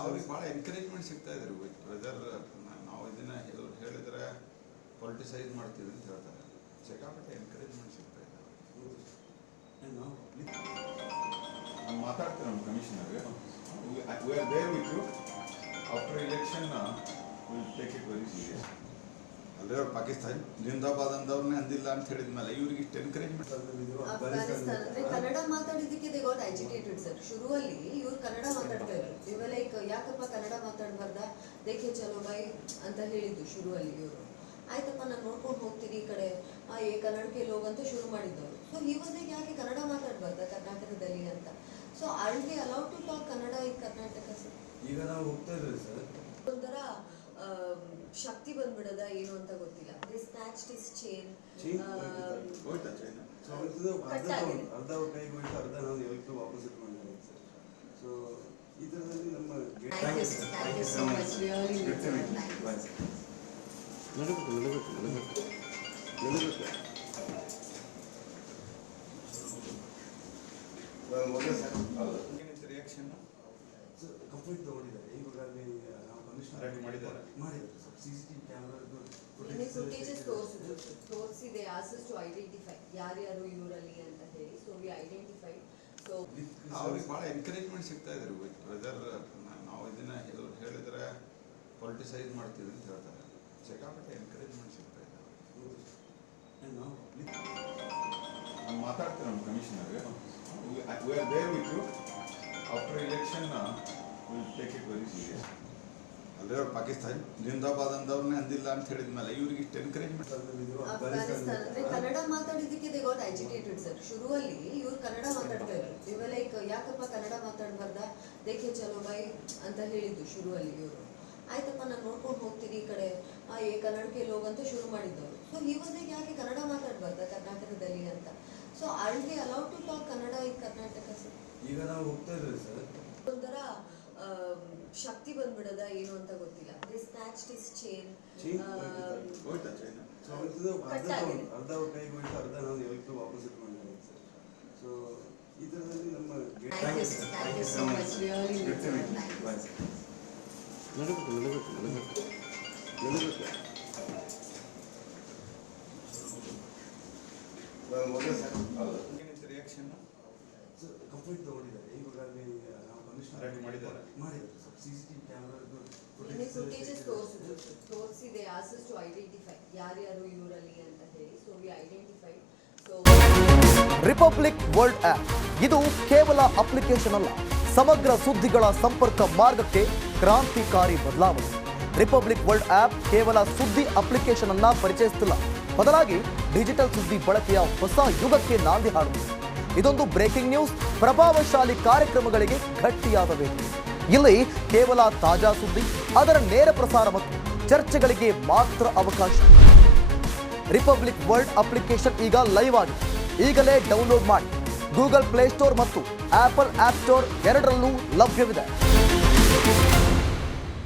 ಅವ್ರಿಗೆ ಭಾಳ ಎನ್ಕರೇಜ್ಮೆಂಟ್ ಸಿಗ್ತಾ ಇದೆ ಬ್ರದರ್. ನಾವು ಇದನ್ನ ಹೇಳಿದ್ರೆ ಪೊಲಿಟಿಸೈಸ್ ಮಾಡ್ತೀವಿ ಅಂತ ಹೇಳ್ತಾರೆ. ಸಿಕ್ಕಾಪಟ್ಟೆ ಎನ್ಕರೇಜ್ಮೆಂಟ್ ಸಿಗ್ತಾ ಇದೆ. ನಾನು ಮಾತಾಡ್ತೀನಿ ನಮ್ಮ ಕಮಿಷನರ್ಗೆ. We are there with you. After election will take it very serious. ಅಲ್ಲೇ ಅವ್ರು ಪಾಕಿಸ್ತಾನ ಜಿಂದಾಬಾದ್ ಅಂದವ್ರನ್ನೇ ಅಂದಿಲ್ಲ ಅಂತ ಹೇಳಿದ್ಮೇಲೆ ಇವ್ರಿಗೆ ಇಷ್ಟು ಎನ್ಕರೇಜ್ಮೆಂಟ್. ಅಫ್ಘಾನಿಸ್ತಾನ ಅಂದ್ರೆ ಕನ್ನಡ ಮಾತಾಡಿದ್ದಕ್ಕೆ ದೇ ಗಾಟ್ ಅಜಿಟೇಟೆಡ್ ಸರ್. ಶುರುವಲ್ಲಿ ಇವ್ರು ಕನ್ನಡ ಮಾತಾಡ್ತಾ ಇದ್ರು. ಇವ ಲೈಕ್ ಯಾಕಪ್ಪ ಕನ್ನಡ ಮಾತಾಡಬಾರ್ದ, ದೇಖೆ ಚಲೋ ಬೈ ಅಂತ ಹೇಳಿದ್ದು ಶುರುವಲ್ಲಿ ಇವರು. ಆಯ್ತಪ್ಪ ನಾನು ನೋಡ್ಕೊಂಡು ಹೋಗ್ತೀನಿ ಈ ಕಡೆ ಕನ್ನಡಕ್ಕೆ ಲೋಗ್ ಅಂತ ಶುರು ಮಾಡಿದ್ದವರು. ಸೊ ಈ ವಾಸ್ ಯಾಕೆ ಕನ್ನಡ ಮಾತಾಡಬಾರ್ದ ಕರ್ನಾಟಕದಲ್ಲಿ ಅಂತ. So are we allowed to talk Kannada in Karnataka sir? ಈಗ ನಾವು ಹೋಗ್ತಾ ಇದ್ವಿ ಸರ್. ಒಂಥರ ಶಕ್ತಿ ಬಂದ್ಬಿಡದ ಏನು ಅಂತ ಗೊತ್ತಿಲ್ಲ. This snatched his chain. ಹೋಯ್ತಾ ಚೈನ? ಸೊ ಅರ್ಧ ಕೈಗೆ ಹೋಯ್ತು, ಅರ್ಧ ನಾವು ಎಲ್ರಿಗೂ ವಾಪಸ್ ಇಟ್ ಮಾಡಿದ್ವಿ ಸರ್. ಸೊ ಇದರಲ್ಲಿ ನಮ್ಮ Thank you so much. Really ಮೊದಲೇ ಸರ್ ಏನಿತ್ತು ರಿಯಾಕ್ಷನ್? ಕಂಪ್ಲೀಟ್ ತಗೊಂಡಿದ್ದಾರೆ. ಇವಾಗ ಅಲ್ಲಿ ನಾವು ಕಮಿಷನರ್ ಮಾಡಿದ್ದಾರೆ ಸರ್. CCTV ಕ್ಯಾಮ್ರಾ ಫುಟೇಜಸ್ ತೋರಿಸಿದೆ. ಆಸಸ್ ಟು ಐಡೆಂಟಿಫೈ ಯಾರ್ಯಾರು ಇವರಲ್ಲಿ ಅಂತ ಹೇಳಿ. So we identify. ಸೊ ಅವ್ರಿಗೆ ಭಾಳ ಎನ್ಕರೇಜ್ಮೆಂಟ್ ಸಿಗ್ತಾ ಇದೆ ಬ್ರದರ್. ನಾವು ಇದನ್ನ ಹೇಳಿದ್ರೆ ಪೊಲಿಟಿಸೈಸ್ ಮಾಡ್ತೀವಿ ಅಂತ ಹೇಳ್ತಾರೆ. ಸಿಕ್ಕಾಪಟ್ಟೆ ಎನ್ಕರೇಜ್ಮೆಂಟ್ ಸಿಗ್ತಾ ಇದೆ. ನಾನು ಮಾತಾಡ್ತೀನಿ ನಮ್ಮ ಕಮಿಷನರ್ಗೆ. We are there with you. After election will take it very serious. ಅಲ್ಲೇ ಅವ್ರು ಪಾಕಿಸ್ತಾನ ಜಿಂದಾಬಾದ್ ಅಂದವ್ರನ್ನೇ ಅಂದಿಲ್ಲ ಅಂತ ಹೇಳಿದ್ಮೇಲೆ ಇವ್ರಿಗೆ ಇಷ್ಟು ಎನ್ಕರೇಜ್ಮೆಂಟ್. ಅಫ್ಘಾನಿಸ್ತಾನ ಅಂದ್ರೆ ಕನ್ನಡ ಮಾತಾಡಿದ್ದಕ್ಕೆ ದೇ ಗಾಟ್ ಅಜಿಟೇಟೆಡ್ ಸರ್. ಶುರುವಲ್ಲಿ ಇವ್ರು ಕನ್ನಡ ಮಾತಾಡ್ತಾ ಇದ್ರು. ಇವ ಲೈಕ್ ಯಾಕಪ್ಪ ಕನ್ನಡ ಮಾತಾಡಬಾರ್ದ, ದೇಖೆ ಚಲೋ ಬೈ ಅಂತ ಹೇಳಿದ್ದು ಶುರುವಲ್ಲಿ ಇವರು. ಆಯ್ತಪ್ಪ ನಾನು ನೋಡ್ಕೊಂಡು ಹೋಗ್ತೀನಿ ಈ ಕಡೆ ಕನ್ನಡಕ್ಕೆ ಲೋಗ್ ಅಂತ ಶುರು ಮಾಡಿದ್ದವರು. ಸೊ ಈ ವಾಸ್ ಯಾಕೆ ಕನ್ನಡ ಮಾತಾಡಬಾರ್ದ ಕರ್ನಾಟಕದಲ್ಲಿ ಅಂತ. So are we allowed to talk Kannada in Karnataka sir? ಈಗ ನಾವು ಹೋಗ್ತಾ ಇದ್ವಿ ಸರ್. ಒಂಥರ ಶಕ್ತಿ ಬಂದ್ಬಿಡದ ಏನು ಅಂತ ಗೊತ್ತಿಲ್ಲ. This snatched his chain. ಹೋಯ್ತಾ ಚೈನ? ಸೊ ಅರ್ಧ ಕೈಗೆ ಹೋಯ್ತು, ಅರ್ಧ ನಾವು ಎಲ್ರಿಗೂ ವಾಪಸ್ ಇಟ್ ಮಾಡಿದ್ವಿ ಸರ್. ಸೊ ಇದರಲ್ಲಿ ನಮ್ಮ Thank you so much. Really ಮೊದಲೇ ಸರ್ ಏನಿತ್ತು ರಿಯಾಕ್ಷನ್? ಕಂಪ್ಲೀಟ್ ತಗೊಂಡಿದ್ದಾರೆ. ಇವಾಗ ಅಲ್ಲಿ ನಾವು ಕಮಿಷನರ್ ಮಾಡಿದ್ದಾರೆ ಸರ್. CCTV ಕ್ಯಾಮ್ರಾ ಫುಟೇಜಸ್ ತೋರಿಸಿದೆ. ಆಸಸ್ ಟು ಐಡೆಂಟಿಫೈ ಯಾರ್ಯಾರು ಇವರಲ್ಲಿ ಅಂತ ಹೇಳಿ. So we identify. So Republic World app ಇದು ಕೇವಲ ಅಪ್ಲಿಕೇಶನ್ ಅಲ್ಲ, ಸಮಗ್ರ ಸುದ್ದಿಗಳ ಸಂಪರ್ಕ ಮಾರ್ಗಕ್ಕೆ ಕ್ರಾಂತಿಕಾರಿ ಬದಲಾವಣೆ. ರಿಪಬ್ಲಿಕ್ ವರ್ಲ್ಡ್ ಆಪ್ ಕೇವಲ ಸುದ್ದಿ ಅಪ್ಲಿಕೇಶನ್ ಅನ್ನ ಪರಿಚಯಿಸುತ್ತಿಲ್ಲ, ಬದಲಾಗಿ ಡಿಜಿಟಲ್ ಸುದ್ದಿ ಬಳಕೆಯ ಹೊಸ ಯುಗಕ್ಕೆ ನಾಂದಿ ಹಾಡುತ್ತದೆ. ಇದೊಂದು ಬ್ರೇಕಿಂಗ್ ನ್ಯೂಸ್, ಪ್ರಭಾವಶಾಲಿ ಕಾರ್ಯಕ್ರಮಗಳಿಗೆ ಗಟ್ಟಿಯಾದ ವೇದಿಕೆ. ಇಲ್ಲಿ ಕೇವಲ ತಾಜಾ ಸುದ್ದಿ, ಅದರ ನೇರ ಪ್ರಸಾರ ಮತ್ತು ಚರ್ಚೆಗಳಿಗೆ ಮಾತ್ರ ಅವಕಾಶ. ರಿಪಬ್ಲಿಕ್ ವರ್ಲ್ಡ್ ಅಪ್ಲಿಕೇಶನ್ ಈಗ ಲೈವ್ ಆಗಿದೆ. ಈಗಲೇ ಡೌನ್ಲೋಡ್ ಮಾಡಿ. ಗೂಗಲ್ ಪ್ಲೇಸ್ಟೋರ್ ಮತ್ತು ಆಪಲ್ ಆಪ್ ಸ್ಟೋರ್ ಎರಡರಲ್ಲೂ ಲಭ್ಯವಿದೆ.